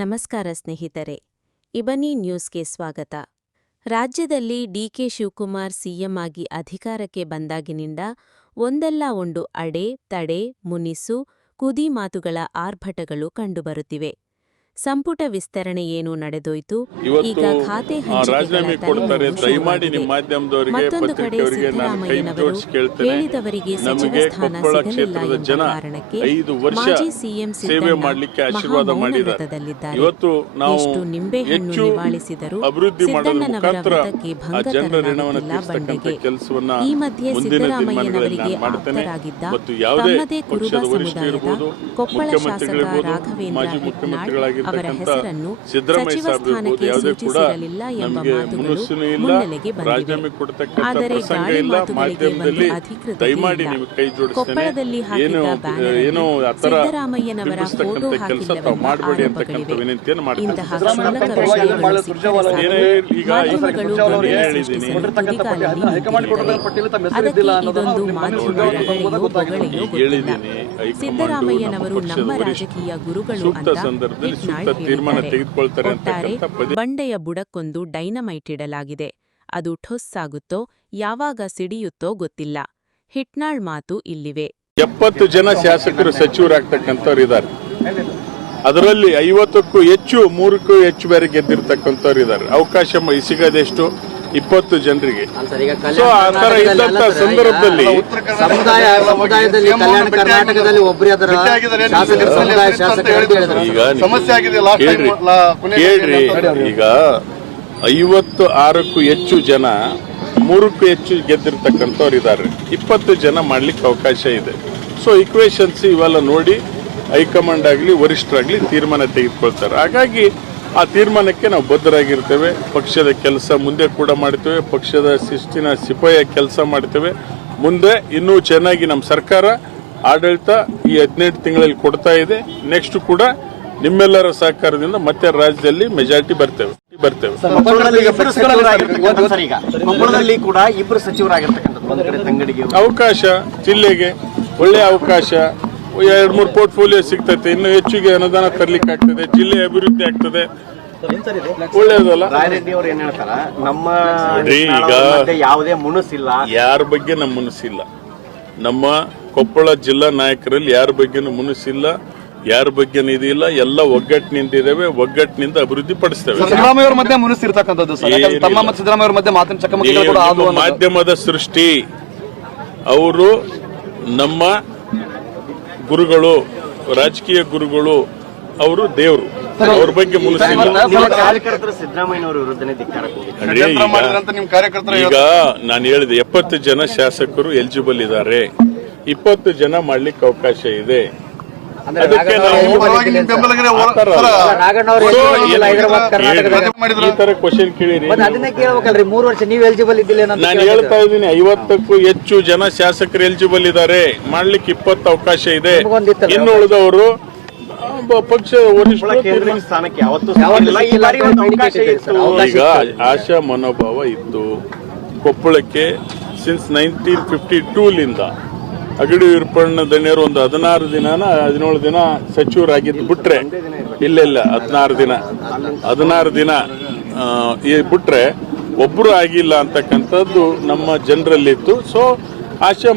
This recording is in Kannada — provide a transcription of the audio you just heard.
ನಮಸ್ಕಾರ ಸ್ನೇಹಿತರೆ, ಇಬನಿ ನ್ಯೂಸ್ಗೆ ಸ್ವಾಗತ. ರಾಜ್ಯದಲ್ಲಿ ಡಿಕೆ ಶಿವಕುಮಾರ್ ಸಿಎಂ ಆಗಿ ಅಧಿಕಾರಕ್ಕೆ ಬಂದಾಗಿನಿಂದ ಒಂದಲ್ಲ ಒಂದು ಅಡೆ ತಡೆ ಮುನಿಸು ಕುದಿ ಮಾತುಗಳ ಆರ್ಭಟಗಳು ಕಂಡುಬರುತ್ತಿವೆ. ಸಂಪುಟ ವಿಸ್ತರಣೆ ಏನು ನಡೆದೋಯ್ತು, ಈಗ ಖಾತೆ ಮತ್ತೊಂದು ಕಡೆ ಸಿದ್ದರಾಮಯ್ಯನವರು ಹೇಳಿದವರಿಗೆ ಸಚಿವ ಸ್ಥಾನ ಸಿಗಲಿಲ್ಲ ಎಂಬ ಕಾರಣಕ್ಕೆ ಮಾಜಿ ಸಿಎಂ ಸಿದ್ದರಾಮಯ್ಯನವರದಲ್ಲಿದ್ದಾರೆ. ಎಷ್ಟು ನಿಂಬೆಹಣ್ಣು ನಿವಾಳಿಸಿದರೂ ಸಿದ್ದಣ್ಣನವರ ವ್ರತಕ್ಕೆ ಭಂಗ ತರಲಾಗುತ್ತಿಲ್ಲ ಬಂಡೆಗೆ. ಈ ಮಧ್ಯೆ ಸಿದ್ದರಾಮಯ್ಯನವರಿಗೆ ಆಪ್ತರಾಗಿದ್ದ ತಮ್ಮದೇ ಕುರುಬ ಸಮುದಾಯದ ಕೊಪ್ಪಳ ಶಾಸಕ ರಾಘವೇಂದ್ರ ಹಿಟ್ನಾಳ್ ಅವರ ಹೆಸರನ್ನು ಸಚಿವ ಸ್ಥಾನಕ್ಕೆ ಸೂಚಿಸಿರಲಿಲ್ಲ ಎಂಬ ಮಾತುಗಳು ಮುನ್ನೆಲೆಗೆ ಬಂದಿವೆ. ಆದರೆ ಗಾಳಿ ಮಾತುಗಳಿಗೆ ಒಂದು ಅಧಿಕೃತ ಕೊಪ್ಪಳದಲ್ಲಿ ಹಾಕಿದ್ದ ಬ್ಯಾನರ್ ಸಿದ್ದರಾಮಯ್ಯನವರ ಫೋಟೋ ಹಾಕಿಲ್ಲವೆಂಬ ಆರೋಪಗಳಿವೆ. ಇಂತಹ ಕ್ಷುಲ್ಲಕ ವಿಷಯಗಳು ಮಾಧ್ಯಮಗಳು ಗೊಂದಲ ಸೃಷ್ಟಿಸಲು ತುದಿಗಾಲಲ್ಲಿ ನಿಂತಿರುತ್ತವೆ. ಅದಕ್ಕೆ ಇದೊಂದು ಮಾಧ್ಯಮ ರಗಳೆಯೋ ಬೊಗಳೆಯೋ ಗೊತ್ತಿಲ್ಲ. ಸಿದ್ದರಾಮಯ್ಯನವರು ನಮ್ಮ ರಾಜಕೀಯ ಗುರುಗಳು ಅಂತ ಒಟ್ಟಾರೆ ಬಂಡೆಯ ಬುಡಕ್ಕೊಂದು ಡೈನಮೈಟ್ ಇಡಲಾಗಿದೆ. ಅದು ಠೊಸ್ಸಾಗುತ್ತೋ ಯಾವಾಗ ಸಿಡಿಯುತ್ತೋ ಗೊತ್ತಿಲ್ಲ. ಹಿಟ್ನಾಳ್ ಮಾತು ಇಲ್ಲಿವೆ. 70 ಜನ ಶಾಸಕರು ಸಚಿವರಾಗ್ತಕ್ಕಂಥವ್ರು ಇದ್ದಾರೆ. ಅದರಲ್ಲಿ 50ಕ್ಕೂ ಹೆಚ್ಚು 3ಕ್ಕೂ ಹೆಚ್ಚು ಬೇರೆ ಗೆದ್ದಿರ್ತಕ್ಕಂಥವ್ರು ಇದ್ದಾರೆ. ಅವಕಾಶ ಸಿಗದೆಷ್ಟು 20 ಜನರಿಗೆ. ಸೊ ಆ ತರ ಇದ್ದಂತ ಸಂದರ್ಭದಲ್ಲಿ ಸಮುದಾಯದಲ್ಲಿ ಕಲ್ಯಾಣ ಕರ್ನಾಟಕದಲ್ಲಿ ಕೇಳ್ರಿ, ಈಗ 56ಕ್ಕೂ ಹೆಚ್ಚು ಜನ 3ಕ್ಕೂ ಹೆಚ್ಚು ಗೆದ್ದಿರ್ತಕ್ಕಂಥವ್ರು ಇದ್ದಾರೆ. 20 ಜನ ಮಾಡ್ಲಿಕ್ಕೆ ಅವಕಾಶ ಇದೆ. ಸೊ ಇಕ್ವೇಶನ್ಸ್ ಇವೆಲ್ಲ ನೋಡಿ ಹೈಕಮಾಂಡ್ ಆಗಲಿ ವರಿಷ್ಠರಾಗ್ಲಿ ತೀರ್ಮಾನ ತೆಗೆದುಕೊಳ್ತಾರೆ. ಹಾಗಾಗಿ ಆ ತೀರ್ಮಾನಕ್ಕೆ ನಾವು ಬದ್ಧರಾಗಿರ್ತೇವೆ. ಪಕ್ಷದ ಕೆಲಸ ಮುಂದೆ ಕೂಡ ಮಾಡ್ತೇವೆ. ಪಕ್ಷದ ಶಿಸ್ತಿನ ಸಿಪಾಯಿಯ ಕೆಲಸ ಮಾಡ್ತೇವೆ. ಮುಂದೆ ಇನ್ನೂ ಚೆನ್ನಾಗಿ ನಮ್ಮ ಸರ್ಕಾರ ಆಡಳಿತ ಈ 18 ತಿಂಗಳಲ್ಲಿ ಕೊಡ್ತಾ ಇದೆ. ನೆಕ್ಸ್ಟ್ ಕೂಡ ನಿಮ್ಮೆಲ್ಲರ ಸಹಕಾರದಿಂದ ಮತ್ತೆ ರಾಜ್ಯದಲ್ಲಿ ಮೆಜಾರಿಟಿ ಬರ್ತೇವೆ. ಅವಕಾಶ ಜಿಲ್ಲೆಗೆ ಒಳ್ಳೆಯ ಅವಕಾಶ, 2-3 ಪೋರ್ಟ್ಫೋಲಿಯೋ ಸಿಗ್ತೈತೆ. ಇನ್ನು ಹೆಚ್ಚಿಗೆ ಅನುದಾನ ತರಲಿಕ್ಕೆ ಆಗ್ತದೆ, ಜಿಲ್ಲೆ ಅಭಿವೃದ್ಧಿ ಆಗ್ತದೆ. ಒಳ್ಳೆಯದಲ್ಲ. ಯಾವುದೇ ಮುನಸಿಲ್ಲ, ಯಾರ ಬಗ್ಗೆ ನಮ್ಮ ಮುನಸಿಲ್ಲ. ನಮ್ಮ ಕೊಪ್ಪಳ ಜಿಲ್ಲಾ ನಾಯಕರಲ್ಲಿ ಯಾರ ಬಗ್ಗೆನೂ ಮುನಸಿಲ್ಲ, ಯಾರ ಬಗ್ಗೆ ಇದಿಲ್ಲ. ಎಲ್ಲ ಒಗ್ಗಟ್ಟಿನಿಂದಿದ್ದೇವೆ, ಒಗ್ಗಟ್ಟಿನಿಂದ ಅಭಿವೃದ್ಧಿ ಪಡಿಸ್ತೇವೆ. ಮಾಧ್ಯಮದ ಸೃಷ್ಟಿ, ಅವರು ನಮ್ಮ ಗುರುಗಳು, ರಾಜಕೀಯ ಗುರುಗಳು, ಅವರು ದೇವರು. ಅವ್ರ ಬಗ್ಗೆ ಈಗ ನಾನು ಹೇಳಿದೆ 70 ಜನ ಶಾಸಕರು ಎಲಿಜಿಬಲ್ ಇದ್ದಾರೆ. 20 ಜನ ಮಾಡ್ಲಿಕ್ಕೆ ಅವಕಾಶ ಇದೆ. ಅದಕ್ಕೆ ಈ ತರ ಕ್ವಶನ್ ಕೇಳಿರಿ. ನಾನು ಹೇಳ್ತಾ ಇದ್ದೀನಿ 50ಕ್ಕೂ ಹೆಚ್ಚು ಜನ ಶಾಸಕರು ಎಲಿಜಿಬಲ್ ಇದ್ದಾರೆ. ಮಾಡ್ಲಿಕ್ಕೆ 20 ಅವಕಾಶ ಇದೆ. ಇನ್ನು ಉಳಿದವರು ಪಕ್ಷ ಈಗ ಆಶಾ ಮನೋಭಾವ ಇತ್ತು. ಕೊಪ್ಪಳಕ್ಕೆ ಸಿನ್ಸ್ 1952 ಅಗಡಿ ವೀರಪ್ಪಣ್ಣ ದಣ್ಯರು ಒಂದು 16 ದಿನಾನ 17 ದಿನ ಸಚಿವರಾಗಿದ್ದು ಬಿಟ್ರೆ, ಇಲ್ಲ 16 ದಿನ ಬಿಟ್ರೆ ಒಬ್ರು ಆಗಿಲ್ಲ ಅಂತಕ್ಕಂಥದ್ದು ನಮ್ಮ ಜನರಲ್ಲಿತ್ತು. ಸೊ ಆಶಾ